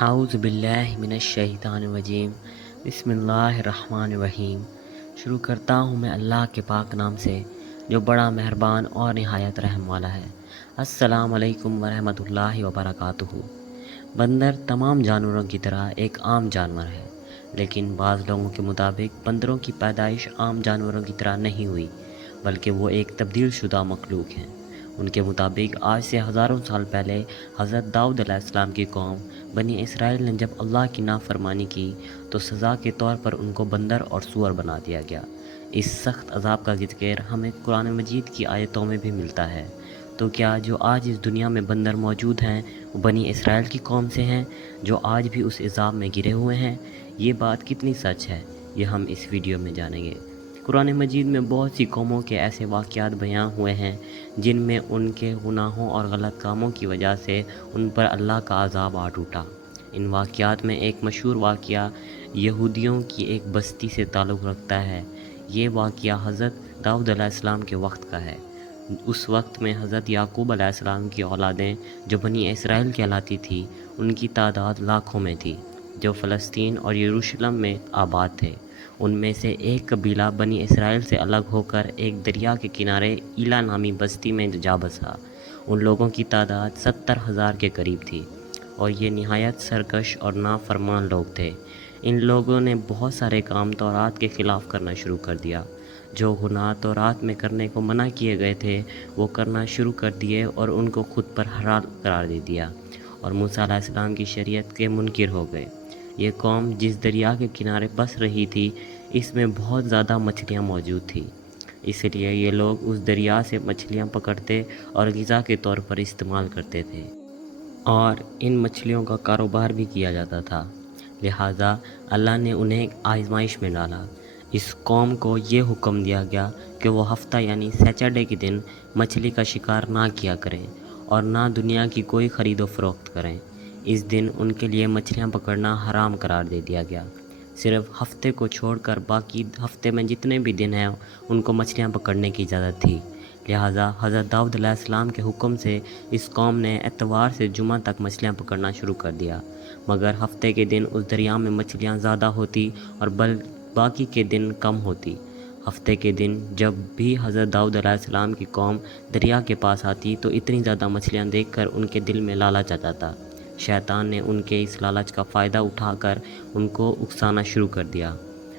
اعوذ باللہ من الشیطان الرجیم بسم اللہ الرحمن الرحیم۔ شروع کرتا ہوں میں اللہ کے پاک نام سے جو بڑا مہربان اور نہایت رحم والا ہے۔ السلام علیکم ورحمۃ اللہ وبرکاتہ۔ بندر تمام جانوروں کی طرح ایک عام جانور ہے، لیکن بعض لوگوں کے مطابق بندروں کی پیدائش عام جانوروں کی طرح نہیں ہوئی، بلکہ وہ ایک تبدیل شدہ مخلوق ہیں۔ ان کے مطابق آج سے ہزاروں سال پہلے حضرت داؤد علیہ السلام کی قوم بنی اسرائیل نے جب اللہ کی نافرمانی کی تو سزا کے طور پر ان کو بندر اور سور بنا دیا گیا۔ اس سخت عذاب کا ذکر ہمیں قرآن مجید کی آیتوں میں بھی ملتا ہے۔ تو کیا جو آج اس دنیا میں بندر موجود ہیں وہ بنی اسرائیل کی قوم سے ہیں جو آج بھی اس عذاب میں گرے ہوئے ہیں؟ یہ بات کتنی سچ ہے، یہ ہم اس ویڈیو میں جانیں گے۔ قرآن مجید میں بہت سی قوموں کے ایسے واقعات بیان ہوئے ہیں جن میں ان کے گناہوں اور غلط کاموں کی وجہ سے ان پر اللہ کا عذاب آ ٹوٹا۔ ان واقعات میں ایک مشہور واقعہ یہودیوں کی ایک بستی سے تعلق رکھتا ہے۔ یہ واقعہ حضرت داؤد علیہ السلام کے وقت کا ہے۔ اس وقت میں حضرت یعقوب علیہ السلام کی اولادیں جو بنی اسرائیل کہلاتی تھی، ان کی تعداد لاکھوں میں تھی، جو فلسطین اور یروشلم میں آباد تھے۔ ان میں سے ایک قبیلہ بنی اسرائیل سے الگ ہو کر ایک دریا کے کنارے ایلا نامی بستی میں جا بسا۔ ان لوگوں کی تعداد 70,000 کے قریب تھی، اور یہ نہایت سرکش اور نافرمان لوگ تھے۔ ان لوگوں نے بہت سارے کام تورات کے خلاف کرنا شروع کر دیا۔ جو گناہ تورات میں کرنے کو منع کیے گئے تھے وہ کرنا شروع کر دیے اور ان کو خود پر حرام قرار دے دیا، اور موسیٰ علیہ السلام کی شریعت کے منکر ہو گئے۔ یہ قوم جس دریا کے کنارے بس رہی تھی، اس میں بہت زیادہ مچھلیاں موجود تھیں، اس لیے یہ لوگ اس دریا سے مچھلیاں پکڑتے اور غذا کے طور پر استعمال کرتے تھے، اور ان مچھلیوں کا کاروبار بھی کیا جاتا تھا۔ لہٰذا اللہ نے انہیں آزمائش میں ڈالا۔ اس قوم کو یہ حکم دیا گیا کہ وہ ہفتہ یعنی سیٹرڈے کے دن مچھلی کا شکار نہ کیا کریں اور نہ دنیا کی کوئی خرید و فروخت کریں۔ اس دن ان کے لیے مچھلیاں پکڑنا حرام قرار دے دیا گیا۔ صرف ہفتے کو چھوڑ کر باقی ہفتے میں جتنے بھی دن ہیں ان کو مچھلیاں پکڑنے کی اجازت تھی۔ لہٰذا حضرت داؤد علیہ السلام کے حکم سے اس قوم نے اتوار سے جمعہ تک مچھلیاں پکڑنا شروع کر دیا، مگر ہفتے کے دن اس دریا میں مچھلیاں زیادہ ہوتی اور باقی کے دن کم ہوتی۔ ہفتے کے دن جب بھی حضرت داؤد علیہ السلام کی قوم دریا کے پاس آتی تو اتنی زیادہ مچھلیاں دیکھ کر ان کے دل میں لالچ آ جاتا۔ شیطان نے ان کے اس لالچ کا فائدہ اٹھا کر ان کو اکسانا شروع کر دیا،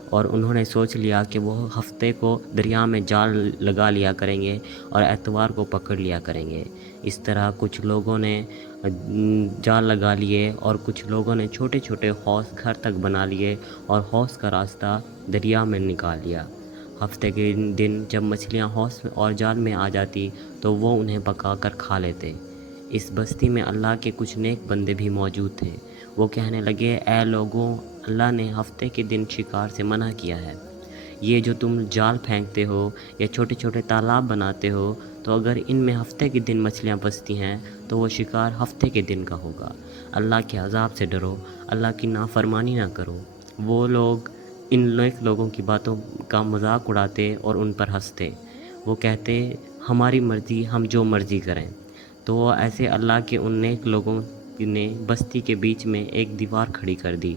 اور انہوں نے سوچ لیا کہ وہ ہفتے کو دریا میں جال لگا لیا کریں گے اور اتوار کو پکڑ لیا کریں گے۔ اس طرح کچھ لوگوں نے جال لگا لیے اور کچھ لوگوں نے چھوٹے چھوٹے حوض گھر تک بنا لیے اور حوض کا راستہ دریا میں نکال لیا۔ ہفتے کے دن جب مچھلیاں حوض اور جال میں آ جاتی تو وہ انہیں پکا کر کھا لیتے۔ اس بستی میں اللہ کے کچھ نیک بندے بھی موجود تھے۔ وہ کہنے لگے، اے لوگوں، اللہ نے ہفتے کے دن شکار سے منع کیا ہے۔ یہ جو تم جال پھینکتے ہو یا چھوٹے چھوٹے تالاب بناتے ہو، تو اگر ان میں ہفتے کے دن مچھلیاں پستی ہیں تو وہ شکار ہفتے کے دن کا ہوگا۔ اللہ کے عذاب سے ڈرو، اللہ کی نافرمانی نہ کرو۔ وہ لوگ ان نیک لوگوں کی باتوں کا مذاق اڑاتے اور ان پر ہنستے۔ وہ کہتے، ہماری مرضی، ہم جو مرضی کریں۔ تو وہ ایسے اللہ کے ان نیک لوگوں نے بستی کے بیچ میں ایک دیوار کھڑی کر دی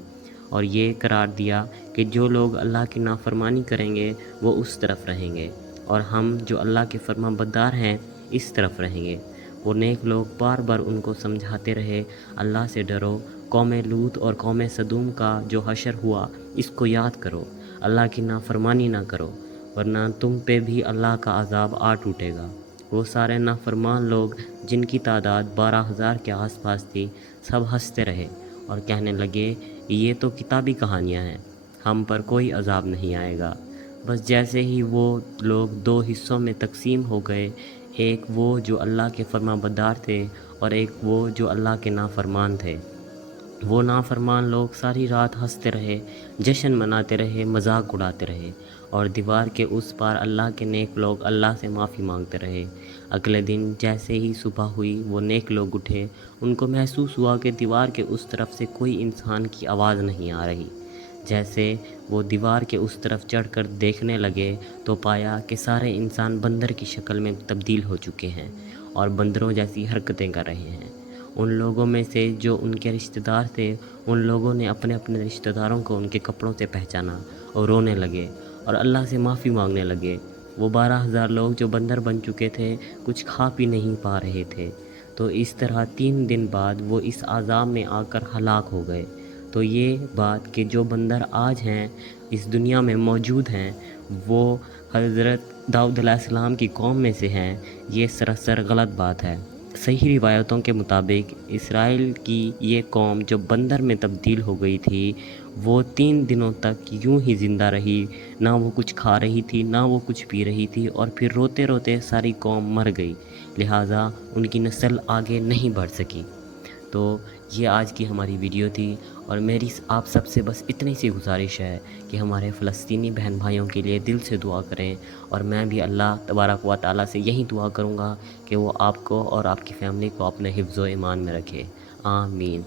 اور یہ قرار دیا کہ جو لوگ اللہ کی نافرمانی کریں گے وہ اس طرف رہیں گے، اور ہم جو اللہ کے فرما بردار ہیں اس طرف رہیں گے۔ وہ نیک لوگ بار بار ان کو سمجھاتے رہے، اللہ سے ڈرو، قوم لوط اور قوم سدوم کا جو حشر ہوا اس کو یاد کرو، اللہ کی نافرمانی نہ کرو، ورنہ تم پہ بھی اللہ کا عذاب آ ٹوٹے گا۔ وہ سارے نافرمان لوگ جن کی تعداد 12,000 کے آس پاس تھی، سب ہنستے رہے اور کہنے لگے، یہ تو کتابی کہانیاں ہیں، ہم پر کوئی عذاب نہیں آئے گا۔ بس جیسے ہی وہ لوگ دو حصوں میں تقسیم ہو گئے، ایک وہ جو اللہ کے فرما بردار تھے اور ایک وہ جو اللہ کے نافرمان تھے۔ وہ نافرمان لوگ ساری رات ہنستے رہے، جشن مناتے رہے، مذاق اڑاتے رہے، اور دیوار کے اس پار اللہ کے نیک لوگ اللہ سے معافی مانگتے رہے۔ اگلے دن جیسے ہی صبح ہوئی وہ نیک لوگ اٹھے، ان کو محسوس ہوا کہ دیوار کے اس طرف سے کوئی انسان کی آواز نہیں آ رہی۔ جیسے وہ دیوار کے اس طرف چڑھ کر دیکھنے لگے تو پایا کہ سارے انسان بندر کی شکل میں تبدیل ہو چکے ہیں اور بندروں جیسی حرکتیں کر رہے ہیں۔ ان لوگوں میں سے جو ان کے رشتہ دار تھے، ان لوگوں نے اپنے اپنے رشتہ داروں کو ان کے کپڑوں سے پہچانا اور رونے لگے اور اللہ سے معافی مانگنے لگے۔ وہ 12,000 لوگ جو بندر بن چکے تھے، کچھ کھا پی نہیں پا رہے تھے، تو اس طرح 3 دن بعد وہ اس عذاب میں آ کر ہلاک ہو گئے۔ تو یہ بات کہ جو بندر آج ہیں اس دنیا میں موجود ہیں، وہ حضرت داؤد علیہ السلام کی قوم میں سے ہیں، یہ سراسر غلط بات ہے۔ صحیح روایتوں کے مطابق اسرائیل کی یہ قوم جو بندر میں تبدیل ہو گئی تھی، وہ 3 دنوں تک یوں ہی زندہ رہی، نہ وہ کچھ کھا رہی تھی نہ وہ کچھ پی رہی تھی، اور پھر روتے روتے ساری قوم مر گئی، لہٰذا ان کی نسل آگے نہیں بڑھ سکی۔ تو یہ آج کی ہماری ویڈیو تھی، اور میری آپ سب سے بس اتنی سی گزارش ہے کہ ہمارے فلسطینی بہن بھائیوں کے لیے دل سے دعا کریں، اور میں بھی اللہ تبارک و تعالیٰ سے یہی دعا کروں گا کہ وہ آپ کو اور آپ کی فیملی کو اپنے حفظ و ایمان میں رکھے۔ آمین۔